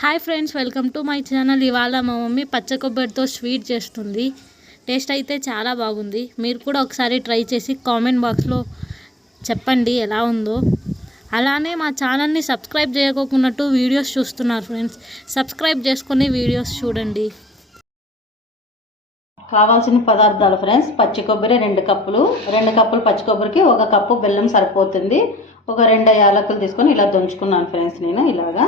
Hi friends welcome to my channel. ఇవాళ మా mummy పచ్చ కొబ్బరితో స్వీట్ చేస్తుంది. టేస్ట్ అయితే చాలా బాగుంది. మీరు కూడా ఒకసారి ట్రై చేసి కామెంట్ బాక్స్లో చెప్పండి ఎలా ఉందో. అలానే మా ఛానల్ని సబ్స్క్రైబ్ చేయకోకున్నట్టు వీడియోస్ చూస్తున్నారు ఫ్రెండ్స్. సబ్స్క్రైబ్ చేసుకొని వీడియోస్ చూడండి. కావాల్సిన పదార్థాలు ఫ్రెండ్స్ పచ్చి కొబ్బరి రెండు కప్పులు. రెండు కప్పులు పచ్చి కొబ్బరికి ఒక కప్పు బెల్లం సరిపోతుంది. ఒక రెండు యాలకులు తీసుకొని ఇలా దంచుకున్నాను ఫ్రెండ్స్ నేను ఇలాగా.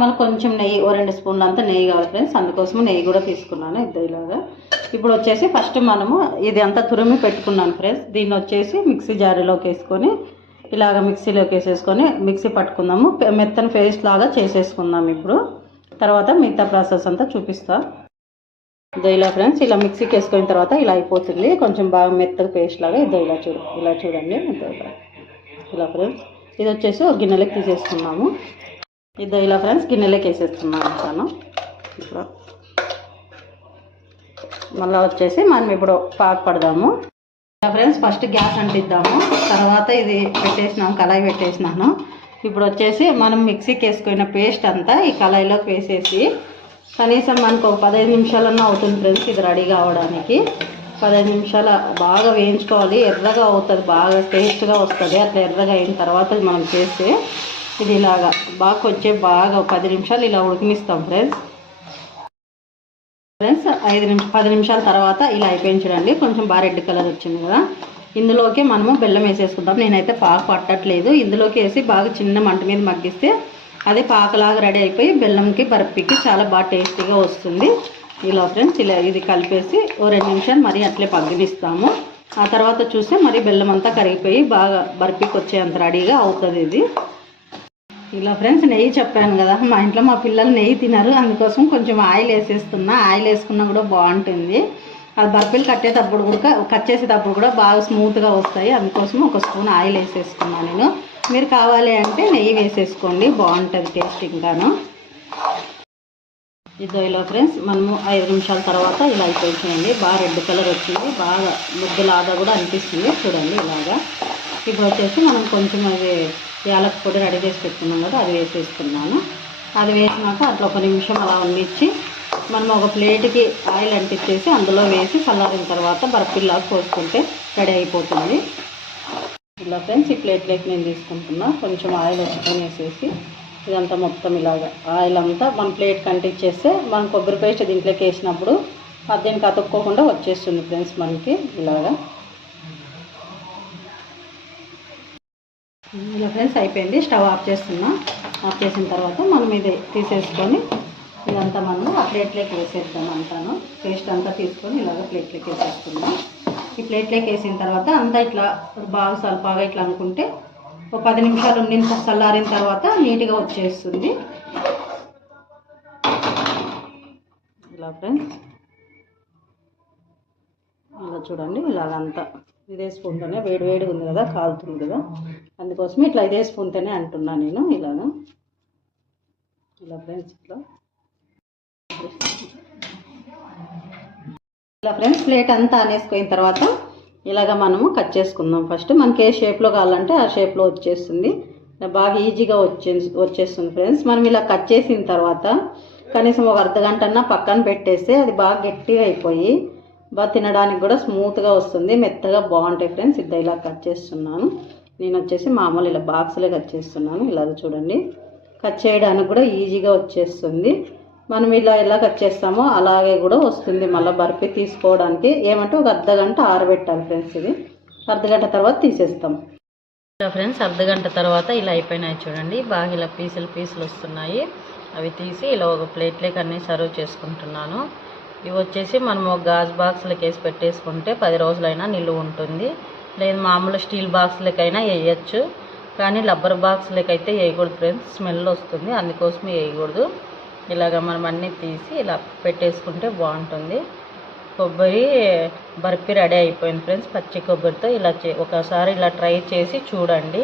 మళ్ళీ కొంచెం నెయ్యి ఓ రెండు స్పూన్లు అంతా నెయ్యి కావాలి ఫ్రెండ్స్. అందుకోసం నెయ్యి కూడా తీసుకున్నాను ఇద్దరు ఇలాగా. ఇప్పుడు వచ్చేసి ఫస్ట్ మనము ఇది అంతా తురిమి పెట్టుకున్నాను ఫ్రెండ్స్. దీన్ని వచ్చేసి మిక్సీ జారీలోకి వేసుకొని ఇలాగ మిక్సీలోకి వేసేసుకొని మిక్సీ పట్టుకుందాము. మెత్తని పేస్ట్ లాగా చేసేసుకుందాం ఇప్పుడు. తర్వాత మిగతా ప్రాసెస్ అంతా చూపిస్తా. ఇదో ఇలా ఫ్రెండ్స్ ఇలా మిక్సీకి వేసుకున్న తర్వాత ఇలా అయిపోతుంది. కొంచెం బాగా మెత్తగా పేస్ట్ లాగా ఇదో ఇలా చూడు ఇలా చూడండి. ఇలా. ఇలా ఫ్రెండ్స్ ఇది వచ్చేసి ఒక గిన్నెలకు తీసేసుకున్నాము. ఇది ఇలా ఫ్రెండ్స్ గిన్నెలోకి వేసేస్తున్నాను తను ఇప్పుడు మళ్ళీ వచ్చేసి మనం ఇప్పుడు పాకు పడదాము. ఇలా ఫ్రెండ్స్ ఫస్ట్ గ్యాస్ అంటిద్దాము. తర్వాత ఇది పెట్టేసినాము కళాయి పెట్టేసినాను. ఇప్పుడు వచ్చేసి మనం మిక్సీకి వేసుకున్న పేస్ట్ అంతా ఈ కళాయిలోకి వేసేసి కనీసం మనకు ఒక పదహైదు నిమిషాలన్నా అవుతుంది ఫ్రెండ్స్ ఇది రెడీ కావడానికి. పదహైదు నిమిషాలు బాగా వేయించుకోవాలి. ఎర్రగా అవుతుంది బాగా టేస్ట్గా వస్తుంది. అట్లా ఎర్రగా అయిన తర్వాత మనం చేస్తే ఇది ఇలాగా బాగా కొంచెం బాగా పది నిమిషాలు ఇలా ఉడికినిస్తాం ఫ్రెండ్స్. ఫ్రెండ్స్ ఐదు నిమిషం పది నిమిషాల తర్వాత ఇలా అయిపోయింది చూడండి. కొంచెం బాగా రెడ్ కలర్ వచ్చింది కదా. ఇందులోకి మనము బెల్లం వేసేసుకుందాం. నేనైతే పాకు పట్టట్లేదు. ఇందులోకి వేసి బాగా చిన్న మంట మీద మగ్గిస్తే అది పాకలాగా రెడీ అయిపోయి బెల్లంకి బర్ఫీకి చాలా బాగా టేస్టీగా వస్తుంది. ఇలా ఫ్రెండ్స్ ఇలా ఇది కలిపేసి ఓ రెండు నిమిషాలు మరీ అట్లే పగ్గనిస్తాము. ఆ తర్వాత చూస్తే మరి బెల్లం అంతా కరిగిపోయి బాగా బర్ఫీకి వచ్చేంత రెడీగా అవుతుంది ఇది. ఇలా ఫ్రెండ్స్ నెయ్యి చెప్పాను కదా మా ఇంట్లో మా పిల్లలు నెయ్యి తినరు అందుకోసం కొంచెం ఆయిల్ వేసేస్తున్నా. ఆయిల్ వేసుకున్నా కూడా బాగుంటుంది. అది బర్ఫీలు కట్టేటప్పుడు కూడా కట్ చేసేటప్పుడు కూడా బాగా స్మూత్గా వస్తాయి. అందుకోసం ఒక స్పూన్ ఆయిల్ వేసేసుకున్నాను నేను. మీరు కావాలి అంటే నెయ్యి వేసేసుకోండి బాగుంటుంది టేస్ట్ ఇంకాను. ఇదో ఇలా ఫ్రెండ్స్ మనము ఐదు నిమిషాల తర్వాత ఇలా అయిపోయింది. బాగా రెడ్ కలర్ వచ్చింది. బాగా ముద్దలాగా కూడా అనిపిస్తుంది. చూడండి ఇలాగా. ఇప్పుడు వచ్చేసి మనం కొంచెం అది యాలక్ పొడి రెడీ చేసి పెట్టుకున్నాం కదా అది వేసేసుకున్నాను. అది వేసినాక అట్లా ఒక నిమిషం అలా ఉండిచ్చి మనం ఒక ప్లేట్కి ఆయిల్ అంటించేసి అందులో వేసి చల్లారిన తర్వాత బర్ఫీలాగా కోసుకుంటే రెడీ అయిపోతుంది. ఇలా ఫ్రెండ్స్ ఈ ప్లేట్లోకి నేను తీసుకుంటున్నా. కొంచెం ఆయిల్ వచ్చుకొని వేసేసి ఇదంతా మొత్తం ఇలాగా ఆయిల్ అంతా మన ప్లేట్ కంటించేస్తే మనం కొబ్బరి పేస్ట్ దీంట్లోకి వేసినప్పుడు అది దీనికి అతుక్కోకుండా వచ్చేస్తుంది ఫ్రెండ్స్ మనకి ఇలాగా. ఇలా ఫ్రెండ్స్ అయిపోయింది. స్టవ్ ఆఫ్ చేస్తున్నా. ఆఫ్ చేసిన తర్వాత మనం ఇది తీసేసుకొని ఇదంతా మనము ఆ ప్లేట్లోకి వేసేద్దాం అంతాను. పేస్ట్ అంతా తీసుకొని ఇలాగ ప్లేట్లోకి వేసేసుకుందాం. ఈ ప్లేట్లోకి వేసిన తర్వాత అంతా ఇట్లా బాగా సల్పాగా ఇట్లా అనుకుంటే ఒక పది నిమిషాలు ఉండిన చల్లారిన తర్వాత నీట్గా వచ్చేస్తుంది. ఇలా ఫ్రెండ్స్. ఇలా చూడండి ఇలాగంతా ఇదే స్పూన్తోనే వేడి వేడిగా ఉంది కదా కాలుతుంది కదా. అందుకోసం ఇట్లా ఇదే స్పూన్తోనే అంటున్నా నేను ఇలాగా. ఇలా ఫ్రెండ్స్ ఇట్లా. ఇలా ఫ్రెండ్స్ ప్లేట్ అంతా అనేసుకున్న తర్వాత ఇలాగ మనము కట్ చేసుకుందాం ఫస్ట్. మనకి ఏ షేప్లో కావాలంటే ఆ షేప్లో వచ్చేస్తుంది. బాగా ఈజీగా వచ్చే వచ్చేస్తుంది ఫ్రెండ్స్. మనం ఇలా కట్ చేసిన తర్వాత కనీసం ఒక అర్ధ గంట అన్నా పక్కన పెట్టేస్తే అది బాగా గట్టిగా అయిపోయి బాగా తినడానికి కూడా స్మూత్గా వస్తుంది. మెత్తగా బాగుంటాయి ఫ్రెండ్స్. ఇద్దరు ఇలా కట్ చేస్తున్నాను. నేను వచ్చేసి మామూలు ఇలా బాక్స్లో కట్ చేస్తున్నాను. ఇలాగ చూడండి. కట్ చేయడానికి కూడా ఈజీగా వచ్చేస్తుంది. మనం ఇలా ఎలా కట్ చేస్తామో అలాగే కూడా వస్తుంది. మళ్ళీ బర్ఫీ తీసుకోవడానికి ఏమంటే ఒక అర్ధ గంట ఆరబెట్టాలి ఫ్రెండ్స్ ఇది. అర్ధ గంట తర్వాత తీసేస్తాం. ఫ్రెండ్స్ అర్ధ గంట తర్వాత ఇలా అయిపోయినాయి చూడండి. బాగా ఇలా పీసులు పీసులు వస్తున్నాయి. అవి తీసి ఇలా ఒక ప్లేట్లోకి అన్నీ సర్వ్ చేసుకుంటున్నాను. ఇవి వచ్చేసి మనం ఒక గాజు బాక్స్లకి వేసి పెట్టేసుకుంటే పది రోజులైనా నిలువ ఉంటుంది. లేదు మామూలు స్టీల్ బాక్స్లకైనా వేయచ్చు. కానీ రబ్బర్ బాక్స్లకి అయితే వేయకూడదు ఫ్రెండ్స్. స్మెల్ వస్తుంది అందుకోసమే వేయకూడదు. ఇలాగ మనం అన్నీ తీసి ఇలా పెట్టేసుకుంటే బాగుంటుంది. కొబ్బరి బర్ఫీ రెడీ అయిపోయింది ఫ్రెండ్స్. పచ్చి కొబ్బరితో ఇలా చే ఒకసారి ఇలా ట్రై చేసి చూడండి.